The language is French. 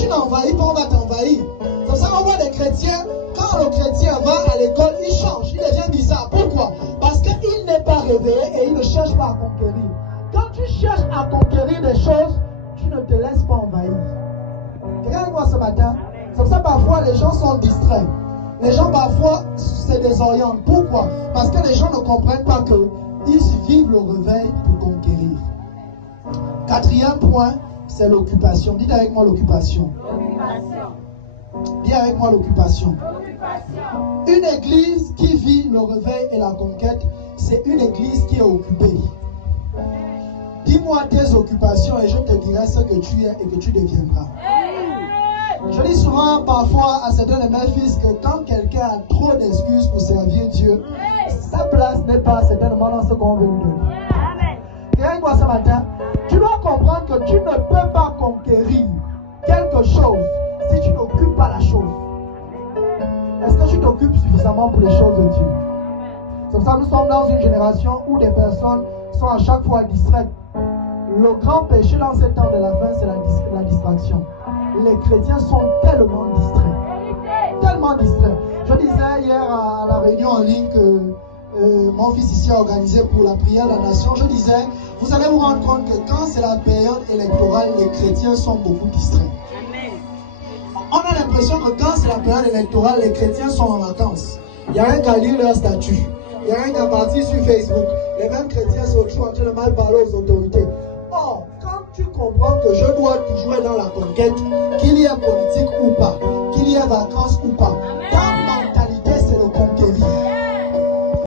tu n'envahis pas, on va t'envahir. Comme ça, on voit des chrétiens, quand le chrétien va à l'école, il change, il devient bizarre. Pourquoi? Parce qu'il n'est pas réveillé et il ne cherche pas à conquérir. Quand tu cherches à conquérir des choses, tu ne te laisses pas envahir. Regarde-moi ce matin. C'est pour ça parfois les gens sont distraits. Les gens parfois se désorientent. Pourquoi? Parce que les gens ne comprennent pas qu'ils vivent le réveil pour conquérir. Quatrième point, c'est l'occupation. Dites avec moi l'occupation. Dis avec moi l'occupation. Une église qui vit le réveil et la conquête, c'est une église qui est occupée. Dis-moi tes occupations et je te dirai ce que tu es et que tu deviendras. Je dis souvent parfois à certains de mes fils que quand quelqu'un a trop d'excuses pour servir Dieu, sa place n'est pas certainement dans ce qu'on veut lui donner. Regarde-moi ce matin, tu dois comprendre que tu ne peux pas conquérir quelque chose si tu n'occupes pas la chose. Est-ce que tu t'occupes suffisamment pour les choses de Dieu? C'est pour ça que nous sommes dans une génération où des personnes sont à chaque fois distraites. Le grand péché dans ces temps de la fin, c'est la distraction. Les chrétiens sont tellement distraits. Tellement distraits. Je disais hier à la réunion en ligne que mon fils ici a organisé pour la prière de la nation. Je disais, vous allez vous rendre compte que quand c'est la période électorale, les chrétiens sont beaucoup distraits. On a l'impression que quand c'est la période électorale, les chrétiens sont en vacances. Il y a un qui a lu leur statut. Il y a un qui a parti sur Facebook. Les mêmes chrétiens sont toujours en train de mal parler aux autorités. Or, quand tu comprends que je dois toujours être dans la conquête, qu'il y ait politique ou pas, qu'il y ait vacances ou pas,